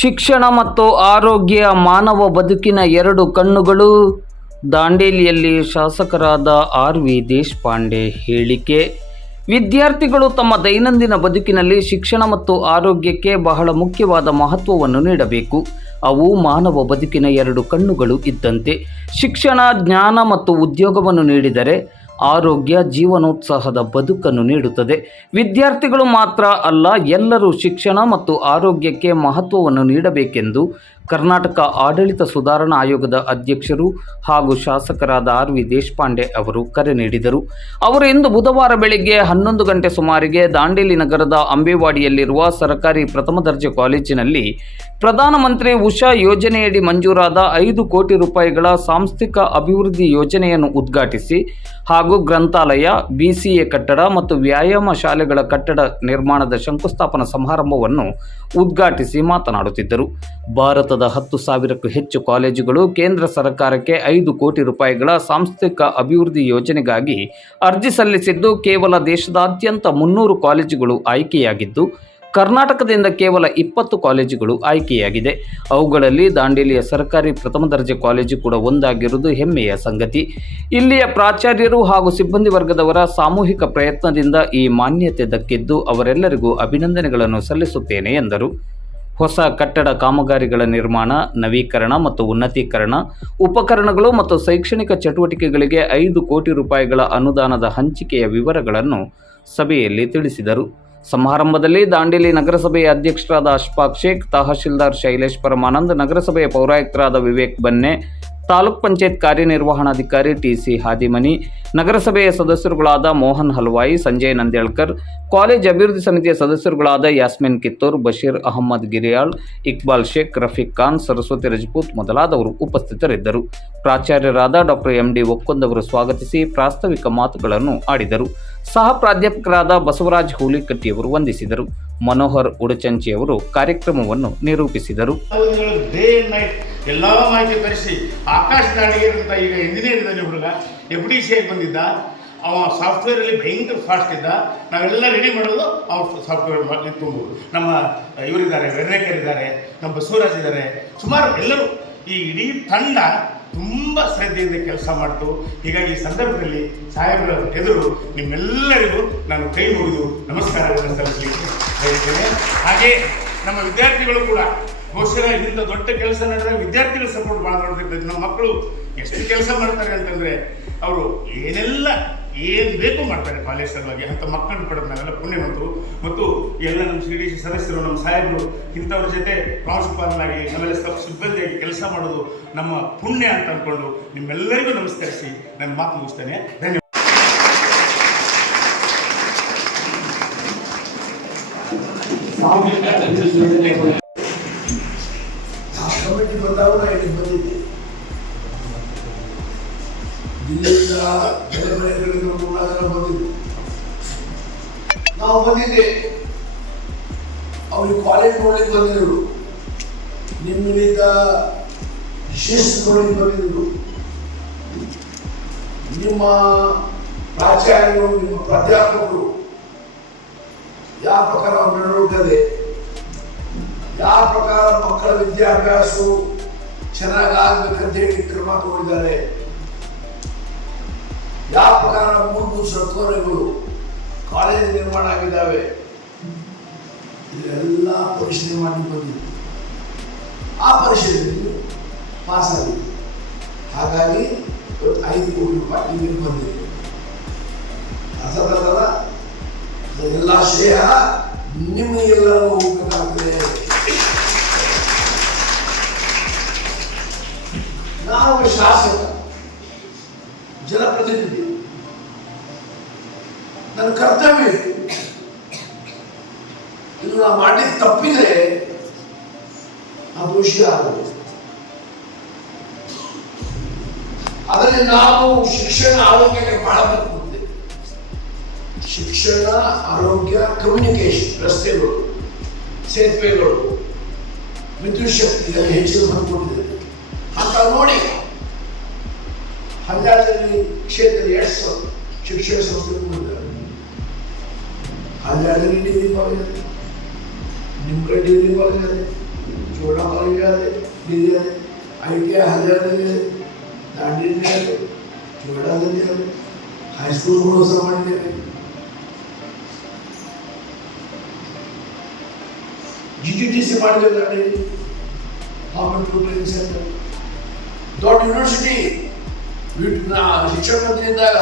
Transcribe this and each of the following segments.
ಶಿಕ್ಷಣ ಮತ್ತು ಆರೋಗ್ಯ ಮಾನವ ಬದುಕಿನ ಎರಡು ಕಣ್ಣುಗಳು. ದಾಂಡೇಲಿಯಲ್ಲಿ ಶಾಸಕರಾದ ಆರ್ ವಿ ದೇಶಪಾಂಡೆ ಹೇಳಿಕೆ, ವಿದ್ಯಾರ್ಥಿಗಳು ತಮ್ಮ ದೈನಂದಿನ ಬದುಕಿನಲ್ಲಿ ಶಿಕ್ಷಣ ಮತ್ತು ಆರೋಗ್ಯಕ್ಕೆ ಬಹಳ ಮುಖ್ಯವಾದ ಮಹತ್ವವನ್ನು ನೀಡಬೇಕು. ಅವು ಮಾನವ ಬದುಕಿನ ಎರಡು ಕಣ್ಣುಗಳು ಇದ್ದಂತೆ. ಶಿಕ್ಷಣ, ಜ್ಞಾನ ಮತ್ತು ಉದ್ಯೋಗವನ್ನು ನೀಡಿದರೆ ಆರೋಗ್ಯ ಜೀವನೋತ್ಸಾಹದ ಬದುಕನ್ನು ನೀಡುತ್ತದೆ. ವಿದ್ಯಾರ್ಥಿಗಳು ಮಾತ್ರ ಅಲ್ಲ ಎಲ್ಲರೂ ಶಿಕ್ಷಣ ಮತ್ತು ಆರೋಗ್ಯಕ್ಕೆ ಮಹತ್ವವನ್ನು ನೀಡಬೇಕೆಂದು ಕರ್ನಾಟಕ ಆಡಳಿತ ಸುಧಾರಣಾ ಆಯೋಗದ ಅಧ್ಯಕ್ಷರು ಹಾಗೂ ಶಾಸಕರಾದ ಆರ್ ವಿ ದೇಶಪಾಂಡೆ ಅವರು ಕರೆ ನೀಡಿದರು. ಅವರು ಇಂದು ಬುಧವಾರ ಬೆಳಿಗ್ಗೆ ಹನ್ನೊಂದು ಗಂಟೆ ಸುಮಾರಿಗೆ ದಾಂಡೇಲಿ ನಗರದ ಅಂಬೇವಾಡಿಯಲ್ಲಿರುವ ಸರ್ಕಾರಿ ಪ್ರಥಮ ದರ್ಜೆ ಕಾಲೇಜಿನಲ್ಲಿ ಪ್ರಧಾನಮಂತ್ರಿ ಉಷಾ ಯೋಜನೆಯಡಿ ಮಂಜೂರಾದ ಐದು ಕೋಟಿ ರೂಪಾಯಿಗಳ ಸಾಂಸ್ಥಿಕ ಅಭಿವೃದ್ಧಿ ಯೋಜನೆಯನ್ನು ಉದ್ಘಾಟಿಸಿ ಹಾಗೂ ಗ್ರಂಥಾಲಯ ಬಿಸಿಎ ಕಟ್ಟಡ ಮತ್ತು ವ್ಯಾಯಾಮ ಶಾಲೆಗಳ ಕಟ್ಟಡ ನಿರ್ಮಾಣದ ಶಂಕುಸ್ಥಾಪನಾ ಸಮಾರಂಭವನ್ನು ಉದ್ಘಾಟಿಸಿ ಮಾತನಾಡುತ್ತಿದ್ದರು. ಭಾರತದ ಹತ್ತು ಸಾವಿರಕ್ಕೂ ಹೆಚ್ಚು ಕಾಲೇಜುಗಳು ಕೇಂದ್ರ ಸರ್ಕಾರಕ್ಕೆ ಐದು ಕೋಟಿ ರೂಪಾಯಿಗಳ ಸಾಂಸ್ಥಿಕ ಅಭಿವೃದ್ಧಿ ಯೋಜನೆಗಾಗಿ ಅರ್ಜಿ ಸಲ್ಲಿಸಿದ್ದು ಕೇವಲ ದೇಶದಾದ್ಯಂತ ಮುನ್ನೂರು ಕಾಲೇಜುಗಳು ಆಯ್ಕೆಯಾಗಿದ್ದು, ಕರ್ನಾಟಕದಿಂದ ಕೇವಲ ಇಪ್ಪತ್ತು ಕಾಲೇಜುಗಳು ಆಯ್ಕೆಯಾಗಿದೆ. ಅವುಗಳಲ್ಲಿ ದಾಂಡೇಲಿಯ ಸರ್ಕಾರಿ ಪ್ರಥಮ ದರ್ಜೆ ಕಾಲೇಜು ಕೂಡ ಒಂದಾಗಿರುವುದು ಹೆಮ್ಮೆಯ ಸಂಗತಿ. ಇಲ್ಲಿಯ ಪ್ರಾಚಾರ್ಯರು ಹಾಗೂ ಸಿಬ್ಬಂದಿ ವರ್ಗದವರ ಸಾಮೂಹಿಕ ಪ್ರಯತ್ನದಿಂದ ಈ ಮಾನ್ಯತೆ ದಕ್ಕಿದ್ದು ಅವರೆಲ್ಲರಿಗೂ ಅಭಿನಂದನೆಗಳನ್ನು ಸಲ್ಲಿಸುತ್ತೇನೆ ಎಂದರು. ಹೊಸ ಕಟ್ಟಡ ಕಾಮಗಾರಿಗಳ ನಿರ್ಮಾಣ, ನವೀಕರಣ ಮತ್ತು ಉನ್ನತೀಕರಣ, ಉಪಕರಣಗಳು ಮತ್ತು ಶೈಕ್ಷಣಿಕ ಚಟುವಟಿಕೆಗಳಿಗೆ ಐದು ಕೋಟಿ ರೂಪಾಯಿಗಳ ಅನುದಾನದ ಹಂಚಿಕೆಯ ವಿವರಗಳನ್ನು ಸಭೆಯಲ್ಲಿ ತಿಳಿಸಿದರು. ಸಮಾರಂಭದಲ್ಲಿ ದಾಂಡೇಲಿ ನಗರಸಭೆಯ ಅಧ್ಯಕ್ಷರಾದ ಅಶ್ಫಾಕ್ ಶೇಖ್, ತಹಶೀಲ್ದಾರ್ ಶೈಲೇಶ್ ಪರಮಾನಂದ್, ನಗರಸಭೆಯ ಪೌರಾಯುಕ್ತರಾದ ವಿವೇಕ್ ಬನ್ನೆ ತಾಲೂಕ್ ಪಂಚಾಯತ್ ಕಾರ್ಯನಿರ್ವಹಣಾಧಿಕಾರಿ ಟಿಸಿ ಹಾದಿಮನಿ, ನಗರಸಭೆಯ ಸದಸ್ಯರುಗಳಾದ ಮೋಹನ್ ಹಲ್ವಾಯಿ, ಸಂಜಯ್ ನಂದೇಳ್ಕರ್ ಕಾಲೇಜ್ ಅಭಿವೃದ್ಧಿ ಸಮಿತಿಯ ಸದಸ್ಯರುಗಳಾದ ಯಾಸ್ಮಿನ್ ಕಿತ್ತೂರ್, ಬಶೀರ್ ಅಹಮ್ಮದ್ ಗಿರಿಯಾಳ್, ಇಕ್ಬಾಲ್ ಶೇಖ್, ರಫೀಕ್ ಖಾನ್, ಸರಸ್ವತಿ ರಜಪೂತ್ ಮೊದಲಾದವರು ಉಪಸ್ಥಿತರಿದ್ದರು. ಪ್ರಾಚಾರ್ಯರಾದ ಡಾಕ್ಟರ್ ಎಂ ಡಿ ಒಕ್ಕೊಂದವರು ಸ್ವಾಗತಿಸಿ ಪ್ರಾಸ್ತಾವಿಕ ಮಾತುಗಳನ್ನು ಆಡಿದರು. ಸಹ ಪ್ರಾಧ್ಯಾಪಕರಾದ ಬಸವರಾಜ್ ಹೂಲಿಕಟ್ಟಿಯವರು ವಂದಿಸಿದರು. ಮನೋಹರ್ ಉಡಚಂಚಿಯವರು ಕಾರ್ಯಕ್ರಮವನ್ನು ನಿರೂಪಿಸಿದರು. ಎಲ್ಲ ಮಾಹಿತಿ ತರಿಸಿ. ಆಕಾಶ ದಾಡಿಗೇರ್ ಅಂತ ಈಗ ಇಂಜಿನಿಯರ್ ಇದ್ದಾನೆ ಹುಡುಗ ಎಫ್ ಡಿ ಸಿ ಐ ಬಂದಿದ್ದ. ಅವ ಸಾಫ್ಟ್ವೇರಲ್ಲಿ ಭಯಂಕರ ಫಾಸ್ಟ್ ಇದ್ದ. ನಾವೆಲ್ಲ ರೆಡಿ ಮಾಡೋದು ಅವ್ರ ಸಾಫ್ಟ್ವೇರ್ ಇತ್ತು ನಮ್ಮ, ಇವರಿದ್ದಾರೆ, ವೆರ್ನೇಕರ್ ಇದ್ದಾರೆ, ನಮ್ಮ ಬಸವರಾಜ್ ಇದ್ದಾರೆ. ಸುಮಾರು ಎಲ್ಲರೂ ಈ ಇಡೀ ತಂಡ ತುಂಬ ಶ್ರದ್ಧೆಯಿಂದ ಕೆಲಸ ಮಾಡ್ತು. ಹೀಗಾಗಿ ಈ ಸಂದರ್ಭದಲ್ಲಿ ಸಾಹೇಬರ ಎದುರು ನಿಮ್ಮೆಲ್ಲರಿಗೂ ನಾನು ಕೈ ಮುಗಿದು ನಮಸ್ಕಾರಗಳನ್ನು ಸಲ್ಲಿಸಲಿಕ್ಕೆ ಹಾಗೆ ನಮ್ಮ ವಿದ್ಯಾರ್ಥಿಗಳು ಕೂಡ ಬಹುಶಃ ಇದರಿಂದ ದೊಡ್ಡ ಕೆಲಸ ನಡೆದ್ರೆ ವಿದ್ಯಾರ್ಥಿಗಳ ಸಪೋರ್ಟ್ ಭಾಳ ದೊಡ್ಡದಿರ್ತದೆ ನಮ್ಮ ಮಕ್ಕಳು ಎಷ್ಟು ಕೆಲಸ ಮಾಡ್ತಾರೆ ಅಂತಂದ್ರೆ ಅವರು ಏನೆಲ್ಲ ಏನು ಬೇಕು ಮಾಡ್ತಾರೆ ಕಾಲೇಜ್ ಸಲುವಾಗಿ. ಅಂತ ಮಕ್ಕಳನ್ನು ಪಡೆದ ನಾವೆಲ್ಲ ಪುಣ್ಯವಂತರು ಮತ್ತು ಎಲ್ಲ ನಮ್ಮ ಸಿ ಡಿ ಸಿ ಸದಸ್ಯರು, ನಮ್ಮ ಸಾಹೇಬರು, ಇಂಥವ್ರ ಜೊತೆ ಪ್ರಾಂಶುಪಾಲನಾಗಿ ಆಮೇಲೆ ಸ್ವಲ್ಪ ಸಿಬ್ಬಂದಿಯಾಗಿ ಕೆಲಸ ಮಾಡೋದು ನಮ್ಮ ಪುಣ್ಯ ಅಂತ ಅಂದ್ಕೊಂಡು ನಿಮ್ಮೆಲ್ಲರಿಗೂ ನಮಸ್ಕರಿಸಿ ನನ್ನ ಮಾತು ಮುಗಿಸ್ತೇನೆ. ಧನ್ಯವಾದ ಆ ಕಮಿಟಿ ಬಂದಾಗ ಬಂದಿದೆ ದಿಲ್ಲಿಯಿಂದ ಬೇರೆ ಬೇರೆ ಕಡೆಯಿಂದ ನಾವು ಬಂದಿದ್ದೆ, ಅವ್ರಿಗೆ ಕಾಲೇಜ್ ನೋಡ್ಲಿಕ್ಕೆ ಬಂದಿದ್ರು ನಿಮ್ಮಿಂದ ಶಿಸ್ತು ನೋಡ್ಲಿಕ್ಕೆ ಬಂದಿದ್ರು ನಿಮ್ಮ ಪ್ರಾಚಾರ್ಯರು, ನಿಮ್ಮ ಪ್ರಾಧ್ಯಾಪಕರು, ಯಾವ ಪ್ರಕಾರ ನಡೆಯುತ್ತದೆ, ಯಾವ ಪ್ರಕಾರ ಮಕ್ಕಳ ವಿದ್ಯಾಭ್ಯಾಸವು ಚೆನ್ನಾಗಿ ಆಗ್ಬೇಕಂತ ಹೇಳಿ ಕ್ರಮ ತಗೊಂಡಿದ್ದಾರೆ ಯಾವ ಪ್ರಕಾರ ಮೂರು ಸೌಕರ್ಯಗಳು ಕಾಲೇಜು ನಿರ್ಮಾಣ ಆಗಿದ್ದಾವೆ, ಇದೆಲ್ಲ ಪರಿಶೀಲನೆ ಮಾಡಿ ಬಂದಿದೆ. ಆ ಪರಿಶೀಲನೆ ಪಾಸ್ ಆಗಿದೆ. ಹಾಗಾಗಿ ಐದು ಕೋಟಿ ರೂಪಾಯಿ ಇಲ್ಲಿ ಬಂದಿದೆ. ಅರ್ಥದಲ್ಲ ಎಲ್ಲ ಶ್ರೇಯ ನಿಮಗೆಲ್ಲರೂ ಹೋಗಬೇಕಾಗ್ತದೆ. ನಾವು ಶಾಸಕ ಜನಪ್ರತಿನಿಧಿ. ನನ್ನ ಕರ್ತವ್ಯ ಇದು. ನಾವು ಮಾಡಿದ ತಪ್ಪಿದ್ರೆ ನಾವು ಬಹುಶಃ ಆಗುತ್ತೆ ಅದರಲ್ಲಿ ನಾವು ಶಿಕ್ಷಣ, ಆರೋಗ್ಯಕ್ಕೆ ಬಹಳ ಬಂದಿದೆ ಶಿಕ್ಷಣ, ಆರೋಗ್ಯ ಕಮ್ಯುನಿಕೇಶನ್ ರಸ್ತೆಗಳು, ಸೇತುವೆಗಳು, ವಿದ್ಯುತ್ ಶಕ್ತಿ ಅಲ್ಲಿ ಹೆಚ್ಚಿನ ಬಂದ್ಕೊಂಡಿದೆ ಅಂತ ನೋಡಿ ಹಲ್ಲಾಳದಲ್ಲಿ ಕ್ಷೇತ್ರದಲ್ಲಿ ಎರಡು ಸಾವಿರ ಶಿಕ್ಷಣ ಸಂಸ್ಥೆಗಳು ಬಂದಿದ್ದಾರೆ ಹಲ್ಲಾಳದಲ್ಲಿ ಡಿಗ್ರಿ ಕಾಲೇಜ್ ಇದೆ ನಿಮ್ಮ ಕಡೆ ಡಿಗ್ರಿ ಕಾಲೇಜ್ ಇದೆ ಚಿಕ್ಕಬಳ್ಳಾಪುರ ಕಾಲೇಜ್ ಇದೆ ಇದೆ ಐ ಟಿ ಐ ಹರಿಯಾಣದಲ್ಲಿ ಇದೆ ದಾಂಡೇಲಿ ಇದೆ ಚೋಳದಲ್ಲಿ ಇದೆ ಹೈಸ್ಕೂಲ್ಗಳು ಸಹ ಮಾಡಿದ್ದೇವೆ ಜಿ ಟಿ ಟಿ ಸಿ ಮಾಡಿದ್ದೇವೆ ದಾಂಡೇಲಿ ಗೌರ್ಮೆಂಟ್ ಟ್ರೈನಿಂಗ್ ಸೆಂಟರ್ ದೊಡ್ಡ ಯೂನಿವರ್ಸಿಟಿ ಶಿಕ್ಷಣ ಮಂತ್ರಿ ಇದ್ದಾಗ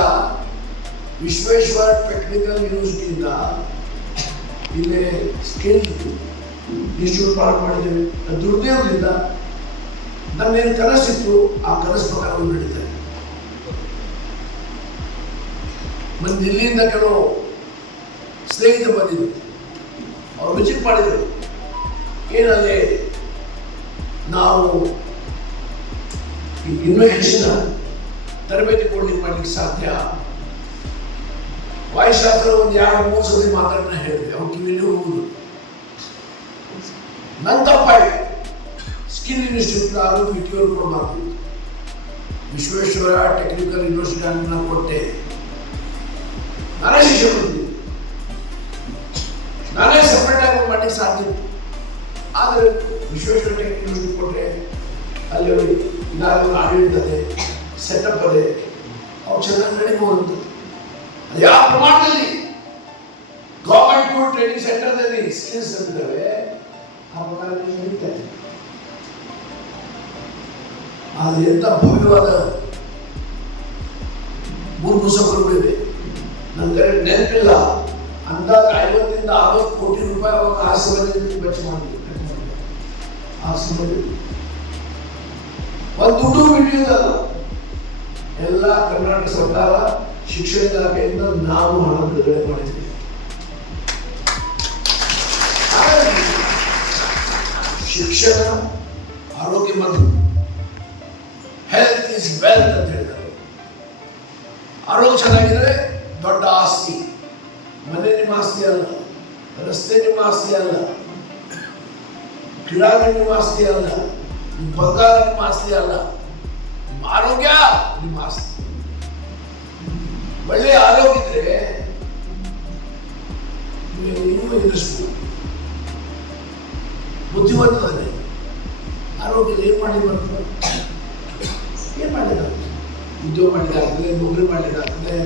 ವಿಶ್ವೇಶ್ವರ ಟೆಕ್ನಿಕಲ್ ಯೂನಿವರ್ಸಿಟಿಯಿಂದ ಇಲ್ಲಿ ಸ್ಕಿಲ್ ಇನ್ಸ್ಟಿಟ್ಯೂಟ್ ಪ್ರಾರಂಭ ಮಾಡಿದ್ದೇವೆ ಅದು ದುರ್ದೈವದಿಂದ ನನ್ನೇನು ಕನಸಿತ್ತು ಆ ಕನಸು ಪ್ರಕಾರ ನಡೀತಾರೆ ಮತ್ತು ಇಲ್ಲಿಂದ ಕೆಲವು ಸ್ನೇಹಿತ ಬಂದಿದ್ರು. ಅವ್ರು ವಿಚಿತ್ ಮಾಡಿದರು. ಏನಲ್ಲಿ ನಾವು ಇನ್ನೂ ಹೆಚ್ಚಿನ ತರಬೇತಿ ಕೊಡ್ಲಿಕ್ಕೆ ಮಾಡ್ಲಿಕ್ಕೆ ಸಾಧ್ಯ? ವಾಯುಶಾಸ್ತ್ರ ಒಂದು ಎರಡು ಮೂರು ಸತಿ ಮಾತಾಡನ್ನ ಹೇಳಿದೆ ಅವ್ರು ಕಿವಿಲಿ ಹೋಗುದು ನನ್ನ ತಪ್ಪಾಯ್ತು ಸ್ಕಿಲ್ ಇನ್ಸ್ಟಿಟ್ಯೂಟ್ ಅದು ವಿಟಿಯವರು ಕೊಡಬಾರ್ದು. ವಿಶ್ವೇಶ್ವರ ಟೆಕ್ನಿಕಲ್ ಯೂನಿವರ್ಸಿಟಿ ನಾನು ಕೊಟ್ಟೆ. ನಾನೇ ಶಿಷ್ಯ ಬಂದಿದ್ದೆ ನಾನೇ ಸಪ್ರೇಟ್ ಆಗಿ ಮಾಡ್ಲಿಕ್ಕೆ ಸಾಧ್ಯ ಆದರೆ ವಿಶ್ವೇಶ್ವರ ಟೆಕ್ನಿಕಲ್ ಯೂನಿವರ್ಸಿಟಿ ಕೊಟ್ಟರೆ ಅಲ್ಲಿ ಇದಾಗಲೂ ಆಡಳಿತದೆ ಸೆಟಪ್ ಅದೇ ಅವು ಚೆನ್ನಾಗಿ ನಡೀಬಹುದು. ಅದು ಯಾವ ಪ್ರಮಾಣದಲ್ಲಿ? ಗೌರ್ಮೆಂಟ್ ಟ್ರೈನಿಂಗ್ ಸೆಂಟರ್ನಲ್ಲಿ ಸ್ಕಿಲ್ಸ್ ಇರ್ತವೆ ಆ ಪ್ರಕಾರ ನಡೀತಾರೆ ಅದು ಎಂತ ಭವ್ಯವಾದ ಮೂರು ಪುಸ್ತಕಗಳಿವೆ ನನಗೆ ನೆನಪಿಲ್ಲ ಅಂದಾಗ ಐವತ್ತರಿಂದ ಅರವತ್ತು ಕೋಟಿ ರೂಪಾಯಿ ಅವಾಗ ಆ ಖರ್ಚು ಮಾಡಿದ್ವಿ ಆ ದುಡ್ಡು ಬಿಟ್ಟಿದ್ದಲ್ಲ ಎಲ್ಲ ಕರ್ನಾಟಕ ಸರ್ಕಾರ ಶಿಕ್ಷಣ ಇಲಾಖೆಯಿಂದ ನಾವು ಹಣ ಬಿಡುಗಡೆ ಮಾಡಿದ್ವಿ. ಶಿಕ್ಷಣ ಆರೋಗ್ಯ ಮತ್ತು ಹೆಲ್ತ್ ಇಸ್ ವೆಲ್ತ್ ಅಂತ ಹೇಳಿದರು. ಆರೋಗ್ಯ ಚೆನ್ನಾಗಿದ್ರೆ ದೊಡ್ಡ ಆಸ್ತಿ. ಮನೆ ನಿಮ್ಮ ಆಸ್ತಿ ಅಲ್ಲ, ರಸ್ತೆ ನಿಮ್ಮ ಆಸ್ತಿ ಅಲ್ಲ ಕ್ರೀಡಾಂಗಣ ನಿಮ್ಮ ಆಸ್ತಿ ಅಲ್ಲ ನಿಮ್ಮ ಬಂಗಾರ ನಿಮ್ಮ ಆಸ್ತಿ ಅಲ್ಲ. ನಿಮ್ಮ ಆರೋಗ್ಯ, ನಿಮ್ಮ ಆಸ್ತಿ ಒಳ್ಳೆಯ ಆರೋಗ್ಯ ಇದ್ರೆ ನೀವು ಎದುರಿಸ್ಬೋದು ಬುದ್ಧಿವಂತನೇ ಆರೋಗ್ಯದಲ್ಲಿ ಏನು ಮಾಡಿ ಬರ್ತದೆ ಏನು ಮಾಡಿದಾಗ್ತದೆ ಉದ್ಯೋಗ ಮಾಡಿದಾಗ್ತದೆ ನೌಕರಿ ಮಾಡಿದಾಗ್ತದೆ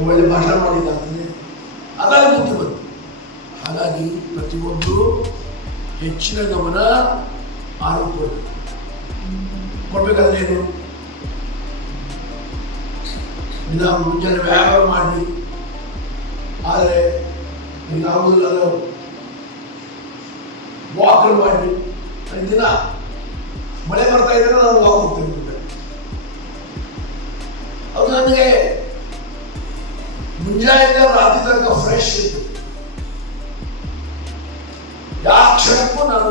ಒಳ್ಳೆ ಭಾಷಣ ಮಾಡಿದಾಗ್ತದೆ ಅದಾಗ ಬುದ್ಧಿವಂತ. ಹಾಗಾಗಿ ಪ್ರತಿಯೊಬ್ಬರು ಹೆಚ್ಚಿನ ಗಮನ ಆರೋಗ್ಯ ಕೊಡಬೇಕಾದ್ರೆ ಏನು? ದಿನ ಮುಂಜಾನೆ ವ್ಯಾಯಾಮ ಮಾಡಿ. ಆದರೆ ಯಾವುದಿಲ್ಲ ವಾಕ್ ಮಾಡಿ. ದಿನ ಮಳೆ ಬರ್ತಾ ಇದ್ರೆ ನಾನು ವಾಕ್ ಹೋಗ್ತೀನಿ ಅದು ನನಗೆ ಮುಂಜಾನೆಯಿಂದ ರಾತ್ರಿ ತನಕ ಫ್ರೆಶ್ ಇತ್ತು. ಯಾವ ಕ್ಷಣಕ್ಕೂ ನಾನು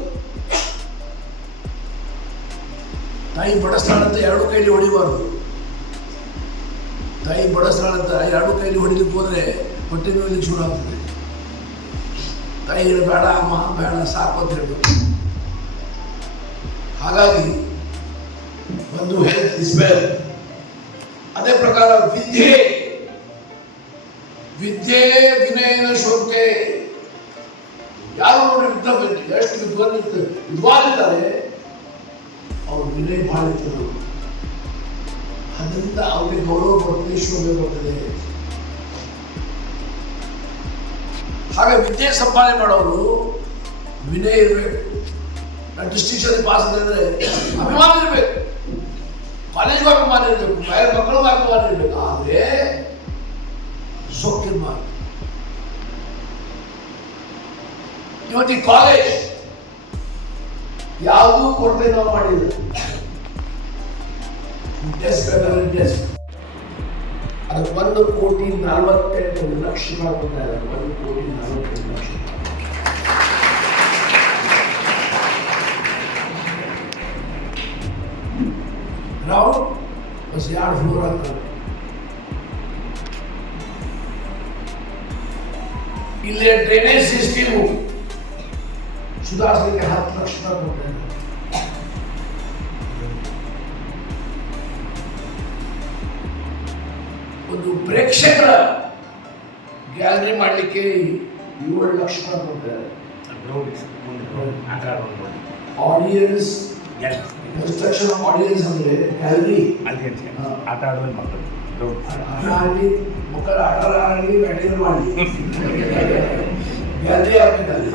ತಾಯಿ ಬಡಸ್ತಾಳಂತ ಎರಡು ಕೈಲಿ ಹೊಡಿಬಾರ್ದು. ತಾಯಿ ಬಡಸ್ತಾಳಂತ ಎರಡು ಕೈಲಿ ಹೊಡಿಲಿಕ್ಕೆ ಹೋದ್ರೆ ಹೊಟ್ಟೆ ನೋಯ್ಲಿಕ್ಕೆ ಶುರು ಆಗ್ತದೆ. ತಾಯಿಗಳು ಬೇಡ, ಅಮ್ಮ, ಬೇಡ, ಸಾಕು ಅಂತ ಹೇಳ್ಬೇಕು. ಹಾಗಾಗಿ ಒಂದು ಹೆಲ್ತ್ ಇಸ್ ವೆಲ್ ಅದೇ ಪ್ರಕಾರ ವಿದ್ಯೆ ವಿದ್ಯೆ ವಿನಯನ ಶೋಕೆ. ಯಾರು ನೋಡಿ ವಿದ್ಯಾರ್ಥಿ ಎಷ್ಟು ವಿದ್ವಾನ್ ಇರ್ತಾರೆ ವಿದ್ವಾನ್ ಇರ್ತಾರೆ ಅವ್ರು ವಿನಯ ಭಾಳ ಇರ್ತದೆ ಅದರಿಂದ ಅವ್ರಿಗೆ ಗೌರವ ಬರ್ತದೆ, ಶೋಭೆ ಬರ್ತದೆ. ಹಾಗೆ ವಿದ್ಯೆ ಸಂಪಾದನೆ ಮಾಡೋರು ವಿನಯ ಇರಬೇಕು. ಡಿಸ್ಟಿಂಕ್ಷನ್ ಪಾಸ್ ಅಂದರೆ ಅಭಿಮಾನ ಇರಬೇಕು. ಕಾಲೇಜ್ಗೂ ಅಭಿಮಾನ ಇರಬೇಕು ಬೇರೆ ಮಕ್ಕಳಿಗೂ ಅಭಿಮಾನ ಇರಬೇಕು. ಆದರೆ ಸೊಕ್ಕಿರ್ಬಾರ್ದು ಇವತ್ತು ಈ ಕಾಲೇಜ್ ಯಾವುದೂ ಕೊರತೆ ನಾವು ಮಾಡಿಲ್ಲ. ಡೆಸ್ಕ್ ಬೇಕಾದ್ರೆ ಡೆಸ್ಕ್ ಅದು ಒಂದು ಕೋಟಿ ನಲವತ್ತೆಂಟು ಲಕ್ಷ ರೂಪಾಯಿ ಕೊಡ್ತಾ ಇದ್ದಾರೆ ಒಂದು ಕೋಟಿ ನಲವತ್ತೆಂಟು ಲಕ್ಷ ರೂಪಾಯಿ. ಗ್ರೌಂಡ್ ಬಸ್ ಎರಡು ಫ್ಲೋರ್ ಅಂತ ಇಲ್ಲಿ ಡ್ರೈನೇಜ್ ಸಿಸ್ಟಮ್ ಸುಧಾರಿಸಲಿಕ್ಕೆ ಹತ್ತು ಲಕ್ಷ ರೂಪಾಯಿ ಕೊಟ್ಟಿದ್ದಾರೆ ಒಂದು ಪ್ರೇಕ್ಷಕರ ಗ್ಯಾಲರಿ ಮಾಡಲಿಕ್ಕೆ ಏಳು ಲಕ್ಷ ರೂಪಾಯಿ ಕೊಟ್ಟಿದ್ದಾರೆ ಆಡಿಯನ್ಸ್ ಕನ್ಸ್ಟ್ರಕ್ಷನ್ ಆಫ್ ಆಡಿಯನ್ಸ್ ಅಂದ್ರೆ ಗ್ಯಾಲರಿ ಆಟ ಆಡುವ ಮಕ್ಕಳು ಆಟ ಆಡಲಿ ಮಕ್ಕಳ ಆಟ ಆಡಲಿ ಬ್ಯಾಟಿಂಗ್ ಮಾಡಲಿ ಗ್ಯಾಲರಿ ಆಗ್ಬೇಕಲ್ಲಿ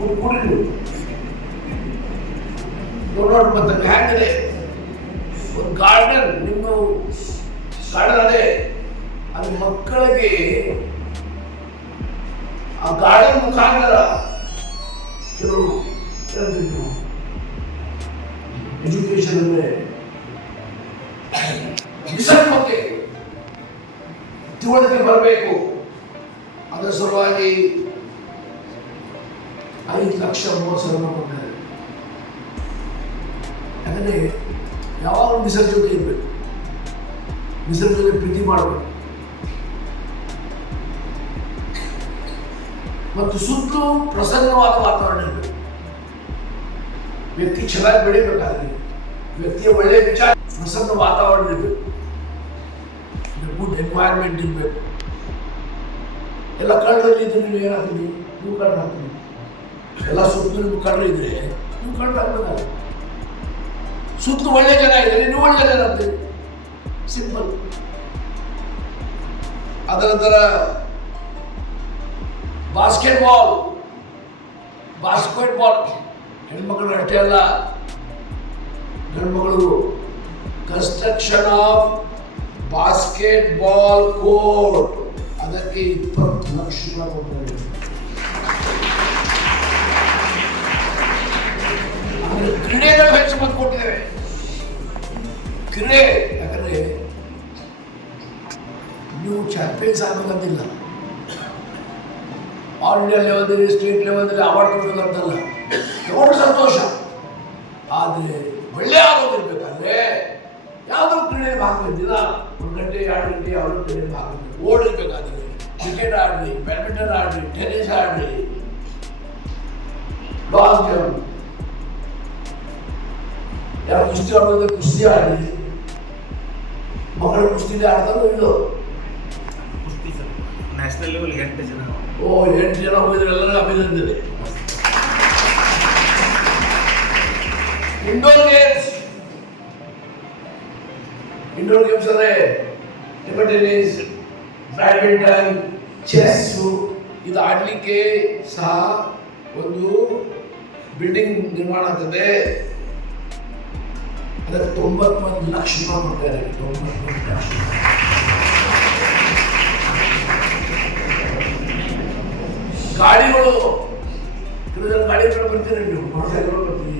ಕೂಡಿರು ನೋಡೋಣ ಮತ್ತೆ ಹ್ಯಾಂಗಿದೆ. ಒಂದು ಗಾರ್ಡನ್ ನಿಮ್ಮ ಗಾರ್ಡನ್ ಅದೇ. ಅದು ಮಕ್ಕಳಿಗೆ ಆ ಗಾರ್ಡನ್ ಮುಖಾಂತರ ಕೆಲವು ಹೇಳ್ತಿದ್ರು ಎಜುಕೇಶನ್ ಅಂದ್ರೆ ಬಗ್ಗೆ ತಿಳುವಳಿಕೆ ಬರಬೇಕು. ಅದರ ಸಲುವಾಗಿ ಐದು ಲಕ್ಷ ಮೂವತ್ತು ಸಾವಿರ ಕೊಟ್ಟಿದ್ದಾರೆ ಯಾಕಂದರೆ ಯಾವಾಗ ಮಿಸರ್ ಜೊತೆ ಇರಬೇಕು ಮಿಸರ್ ಜೊತೆ ಪ್ರೀತಿ ಮಾಡಬೇಕು ಮತ್ತು ಸುತ್ತಲೂ ಪ್ರಸನ್ನವಾದ ವಾತಾವರಣ ಇರಬೇಕು ವ್ಯಕ್ತಿ ಚೆನ್ನಾಗಿ ಬೆಳಿಬೇಕಾದ್ರೆ ವ್ಯಕ್ತಿಯ ಒಳ್ಳೆಯ ವಿಚಾರ ಪ್ರಸನ್ನ ವಾತಾವರಣ ಇರಬೇಕು ಗುಡ್ ಎನ್ವೈರ್ಮೆಂಟ್ ಇರಬೇಕು ಎಲ್ಲ ಕಳ್ಳರಲ್ಲಿ ಇದ್ರೆ ನೀವು ಏನಾಗ್ತೀವಿ ನೀವು ಕಳ್ಳ ಹಾಕ್ತೀವಿ ಎಲ್ಲ ಸುತ್ತಲೂ ಕಳ್ಳ ಇದ್ರೆ ಕಣ್ಣು ಹಾಕ್ಬೇಕಾದ್ರೆ ಸುತ್ತಲೂ ಒಳ್ಳೆ ಜನ ಇದ್ದಾರೆ ನೀವು ಒಳ್ಳೆ ಜನ ಅಂತ ಸಿಂಪಲ್ ಅದರ ಬಾಸ್ಕೆಟ್ ಬಾಲ್ ಬಾಸ್ಕೆಟ್ ಬಾಲ್ ಹೆಣ್ಮಕ್ಳು ಅಷ್ಟೇ ಅಲ್ಲ. ಗಂಡ್ಮಗಳು construction of basketball court ಅದಕ್ಕೆ ಇಪ್ಪತ್ತು ಲಕ್ಷ ರೂಪಾಯಿ ಕ್ರೀಡೆಗಳು ಹೆಚ್ಚು ಬಂದು ಕೊಟ್ಟಿದ್ದೇವೆ. ಕ್ರೀಡೆ ಯಾಕಂದ್ರೆ ನೀವು ಚಾಂಪಿಯನ್ಸ್ ಆಗಬೇಕಂತಿಲ್ಲ ಆಲ್ ಇಂಡಿಯಾ ಲೆವೆಲ್ದಲ್ಲಿ ಸ್ಟೇಟ್ ಲೆವೆಲ್ದಲ್ಲಿ ಅವಾರ್ಡ್ ಕೊಡಬೇಕಂತಲ್ಲ ತಗೊಂಡು ಸಂತೋಷ. ಆದರೆ ಒಳ್ಳೆ ಆರೋಗ್ಯ ಯಾವುದೋ ಕ್ರೀಡೆ ಭಾಗವಹಿಸಿಲ್ಲ ಒಂದು ಗಂಟೆ, ಎರಡು ಗಂಟೆ ಯಾವುದೋ ಕ್ರೀಡೆ ಭಾಗವಹಿಸಿ ಓಡಿರ್ಬೇಕಾದ್ರೆ ಕ್ರಿಕೆಟ್ ಆಡಲಿ ಬ್ಯಾಡ್ಮಿಂಟನ್ ಆಡಲಿ ಟೆನ್ನಿಸ್ ಆಡಲಿ. ಲಾಂಗ್ ಜಂಪ್ ಯಾರು ಕುಸ್ತಿ ಆಡೋದು ಕುಸ್ತಿ ಆಡಿ ಮಕ್ಕಳು ಕುಸ್ತಿಲಿ ಆಡ್ತಾರೋ ಇಲ್ಲೋ? ಕುಸ್ತಿ ಸರ್. ನ್ಯಾಷನಲ್ ಲೆವೆಲ್ ಎಂಟು ಜನ. ಓ ಎಂಟು ಜನ ಹೋಗಿದ್ರೆ ಎಲ್ಲರಿಗೂ ಅಭಿನಂದನೆ. ಇಂಡೋರ್ ಗೇಮ್ಸ್ ಇಂಡೋರ್ ಗೇಮ್ಸ್ ಅಂದ್ರೆ ಟೇಬಲ್ ಟೆನ್ನಿಸ್ ಬ್ಯಾಡ್ಮಿಂಟನ್ ಚೆಸ್ ಇದು ಆಡ್ಲಿಕ್ಕೆ ಸಹ ಒಂದು ಬಿಲ್ಡಿಂಗ್ ನಿರ್ಮಾಣ ಆಗ್ತದೆ. ಅದಕ್ಕೆ ತೊಂಬತ್ತೊಂದು ಲಕ್ಷ ರೂಪಾಯಿ ಕೊಡ್ತಾರೆ ತೊಂಬತ್ತೊಂದು ಲಕ್ಷ ಗಾಡಿಗಳು ಕೆಲವು ಗಾಡಿಗಳು ಬರ್ತೀರಿ ನೀವು? ಮೋಟರ್ ಸೈಕಲ್ ಬರ್ತೀವಿ.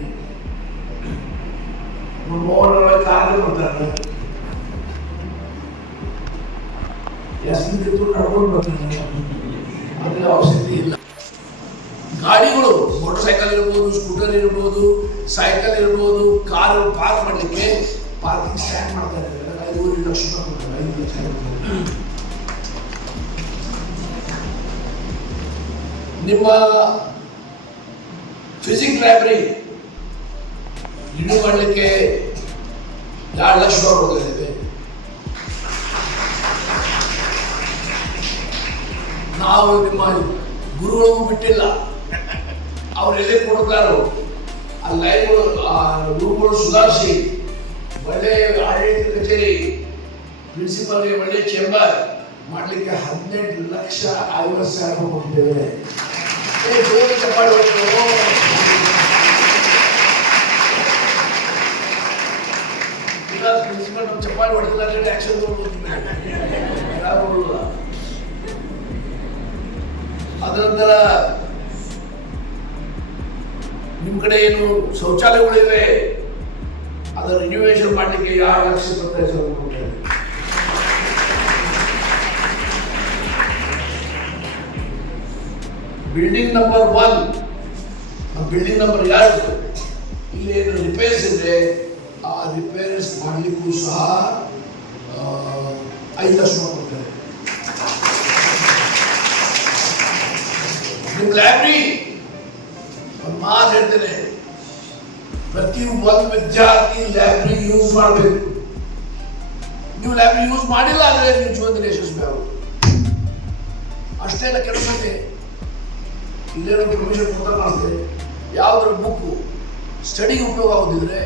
ಮೋಹನ್ ಕಾರ್ ಬರ್ತಾರೆ. ಎಸ್ ನಡ್ಕೊಂಡು ಅದ್ರ ಅವಶ್ಯಕತೆ ಇಲ್ಲ. ಗಾಡಿಗಳು ಮೋಟರ್ ಸೈಕಲ್ ಇರ್ಬೋದು, ಸ್ಕೂಟರ್ ಇರ್ಬೋದು ಸೈಕಲ್ ಇರ್ಬೋದು, ಕಾರ್ ಪಾರ್ಕ್ ಮಾಡಲಿಕ್ಕೆ ಪಾರ್ಕಿಂಗ್ ಸ್ಟ್ಯಾಂಡ್ ಮಾಡ್ತಾ ಇದ್ದಾರೆ. ಐದೂವರೆ ಲಕ್ಷ ರೂಪಾಯಿ ನಿಮ್ಮ ಫಿಸಿಕ್ ಲೈಬ್ರರಿ ರಿನ್ಯೂ ಮಾಡಲಿಕ್ಕೆ ಎರಡು ಲಕ್ಷ ರೂಪಾಯಿ ನಾವು ನಿಮ್ಮ ಗುರುಗಳಿಗೂ ಬಿಟ್ಟಿಲ್ಲ. ಅವ್ರು ಎಲ್ಲಿ ಕೊಡ್ತಾರೋ ಆ ಲೈನ್ಗಳು ಆ ರೂಮ್ಗಳು ಸುಧಾರಿಸಿ. ಒಳ್ಳೆಯ ಆಡಳಿತ ಕಚೇರಿ ಪ್ರಿನ್ಸಿಪಲ್ಗೆ ಒಳ್ಳೆ ಚೇಂಬರ್ ಮಾಡಲಿಕ್ಕೆ ಹದಿನೆಂಟು ಲಕ್ಷ ಐವತ್ತು ಸಾವಿರ ಕೊಟ್ಟಿದ್ದೇವೆ ಪ್ರಿನ್ಸಿಪಲ್ ನಮ್ಮ ಚಪ್ಪಾಳೆ ಹೊಡೆದಿಲ್ಲ ಅಂದ್ರೆ ಆಕ್ಷನ್ ಅದರ ನಿಮ್ಮ ಕಡೆ ಏನು ಶೌಚಾಲಯಗಳಿವೆ? ಅದರ ರಿನ್ಯೂವೇಷನ್ ಮಾಡಲಿಕ್ಕೆ ಯಾರು ಲಕ್ಷ ಸಾವಿರ building number one building number ಯಾರು ಇಲ್ಲಿ ಏನು ರಿಪೇರ್ಸ್ ಇದೆ ಆ ರಿಪೇರ್ಸ್ ಮಾಡಲಿಕ್ಕೂ ಸಹ ಐದು ಲಕ್ಷ ಕೊಡ್ತಾರೆ. ನಿಮ್ಮ ಲೈಬ್ರರಿ ಮಾತು ಹೇಳ್ತೇನೆ. ಪ್ರತಿ ಒಂದು ವಿದ್ಯಾರ್ಥಿ ಲೈಬ್ರರಿ ಯೂಸ್ ಮಾಡಬೇಕು. ನೀವು ಲೈಬ್ರರಿ ಯೂಸ್ ಮಾಡಿಲ್ಲ ಅಂದ್ರೆ ನೀವು ಜೀವನದಲ್ಲಿ ಯಶಸ್ವಿ ಆಗುತ್ತೆ ಅಷ್ಟೇ ಅಲ್ಲ ಕೆಲವೊಮ್ಮೆ ಇಲ್ಲೇನೋ ಕಮಿಷನ್ ಕೊಡ್ತಾ ಮಾಡ್ತೇವೆ ಯಾವ್ದಾರ ಬುಕ್ಕು ಸ್ಟಡಿಗೆ ಉಪಯೋಗ ಆಗೋದಿದ್ರೆ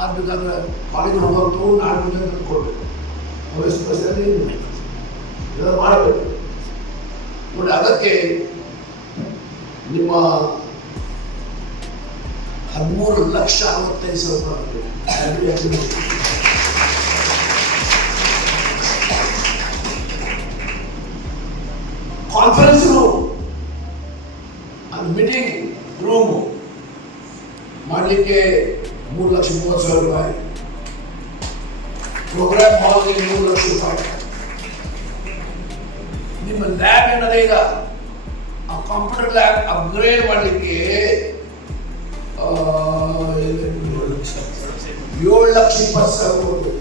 ಆಗ್ಬೇಕಾದ್ರೆ ಕಾಲೇಜ್ ಹೋಗೋದು ತಗೊಂಡು ನಾಲ್ಕು ಜನ ಕೊಡಬೇಕು. ಮಾಡಬೇಕು. ನೋಡಿ, ಅದಕ್ಕೆ ನಿಮ್ಮ ಹದಿಮೂರು ಲಕ್ಷ ಅರವತ್ತೈದು ಸಾವಿರ ರೂಪಾಯಿ ಆಗಬೇಕು. ಕಾನ್ಫರೆನ್ಸ್ ರೂಮ್ ಅದು ಮೀಟಿಂಗ್ ರೂಮು ಮಾಡಲಿಕ್ಕೆ ಮೂರು ಲಕ್ಷ ಮೂವತ್ತು ಸಾವಿರ ರೂಪಾಯಿ ಪ್ರೋಗ್ರಾಮ್ ಹಾಲ್ಗೆ ಮೂರು ಲಕ್ಷ ರೂಪಾಯಿ ನಿಮ್ಮ ಲ್ಯಾಬ್ ಏನದೆ ಈಗ ಆ ಕಂಪ್ಯೂಟರ್ ಲ್ಯಾಬ್ ಅಪ್ಗ್ರೇಡ್ ಮಾಡಲಿಕ್ಕೆ ಏಳು ಲಕ್ಷ ಇಪ್ಪತ್ತು ಸಾವಿರ ಕೊಡ್ಬೇಕು.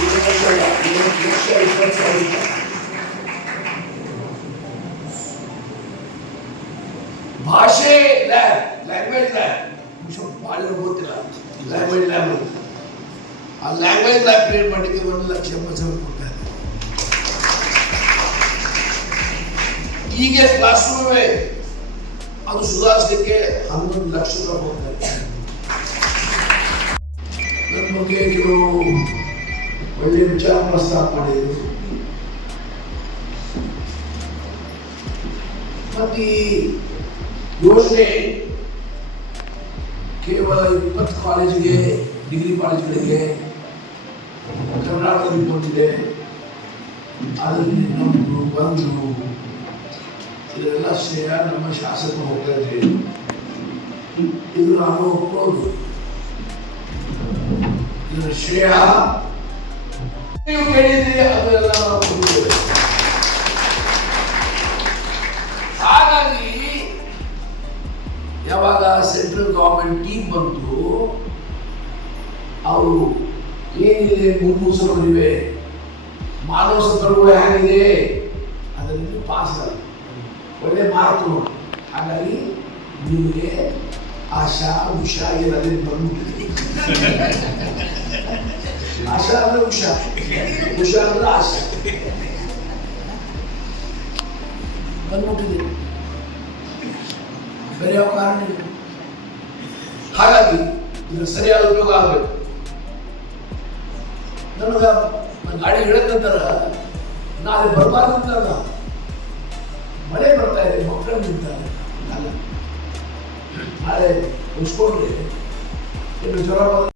ಏಳು ಲಕ್ಷ ಅಲ್ಲ, ಏಳು ಲಕ್ಷ ಇಪ್ಪತ್ತು ಸಾವಿರ ರೂಪಾಯಿ. ಭಾಷೆ ಲ್ಯಾಬ್ ಲ್ಯಾಂಗ್ವೇಜ್ ಲ್ಯಾಬ್ ಭಾಳ ಗೊತ್ತಿಲ್ಲ ಲ್ಯಾಂಗ್ವೇಜ್ ಲ್ಯಾಬ್ ಆ ಲ್ಯಾಂಗ್ವೇಜ್ ಲ್ಯಾಬ್ ಕ್ರಿಯೇಟ್ ಮಾಡಲಿಕ್ಕೆ ಒಂದು ಲಕ್ಷ ಎಂಬತ್ತು ಸಾವಿರ ಕೊಡ್ತಾ ಇದ್ದಾರೆ ಈಗ ಕ್ಲಾಸ್ ರೂಮೇ ಅದು ಸುಧಾರಿಸಲಿಕ್ಕೆ ಹನ್ನೊಂದು ಲಕ್ಷ ರೂಪಾಯಿ ಕೊಡ್ತಾ ಇದ್ದಾರೆ ನನ್ನ ಬಗ್ಗೆ ಕೆಲವು ಒಳ್ಳೆಯ ವಿಚಾರ ಪ್ರಸ್ತಾಪ ಮಾಡಿದ್ರು ಮತ್ತು ಈ ಯೋಜನೆ ಕೇವಲ ಇಪ್ಪತ್ತು ಕಾಲೇಜಿಗೆ ಡಿಗ್ರಿ ಕಾಲೇಜುಗಳಿಗೆ ಕರ್ನಾಟಕದಲ್ಲಿ ಬಂದಿದೆ ಅದರಲ್ಲಿ ನಮ್ಮದು ಬಂದು ಇದೆಲ್ಲ ಶ್ರೇಯ ನಮ್ಮ ಶಾಸಕ ಹೋಗ್ತಾ ಇದ್ರಿ ಇದು ನಾನು ಒಪ್ಪೋದು ಇದರ ಶ್ರೇಯ. ನೀವು ಕೇಳಿದ್ರಿ ಅದೆಲ್ಲ ನಾವು. ಹಾಗಾಗಿ, ಯಾವಾಗ ಸೆಂಟ್ರಲ್ ಗೌರ್ಮೆಂಟ್ ಟೀಮ್ ಬಂತು, ಅವರು ಏನಿದೆ ಮುನ್ಸೂಚನೆಗಳಿವೆ ಮಾನವ ಸಂದರ್ಭಗಳು ಹೇಗಿದೆ ಅದರಲ್ಲಿ ಪಾಸ್ ಆಗಿದೆ ಒಳ್ಳೆ ಮಾತು. ಹಾಗಾಗಿ ನಿಮಗೆ ಆಶಾ, ಉಷಾ ಇರಲಿ ಬಂದ್ಬಿಟ್ಟಿದೆ. ಆಶಾ ಅಂದ್ರೆ ಉಷಾ. ಉಷಾ ಅಂದ್ರೆ ಆಶಾ. ಬಂದ್ಬಿಟ್ಟಿದೆ. ಬೇರೆ ಯಾವ ಕಾರಣ ಇಲ್ಲ. ಹಾಗಾಗಿ ಇದರ ಸರಿಯಾದ ಉಪಯೋಗ ಆಗಬೇಕು. ನನಗ ಗಾಡಿ ಹೇಳಿದ ನಾಳೆ ಬರಬಾರ್ದು ಮಳೆ ಬರ್ತಾ ಇದೆ ಮಕ್ಕಳು ನಿಂತಾರೆ ಅಲ್ಲ ಆದರೆ ಉಳಿಸ್ಕೊಂಡ್ರೆ ಇನ್ನು ಜ್ವರ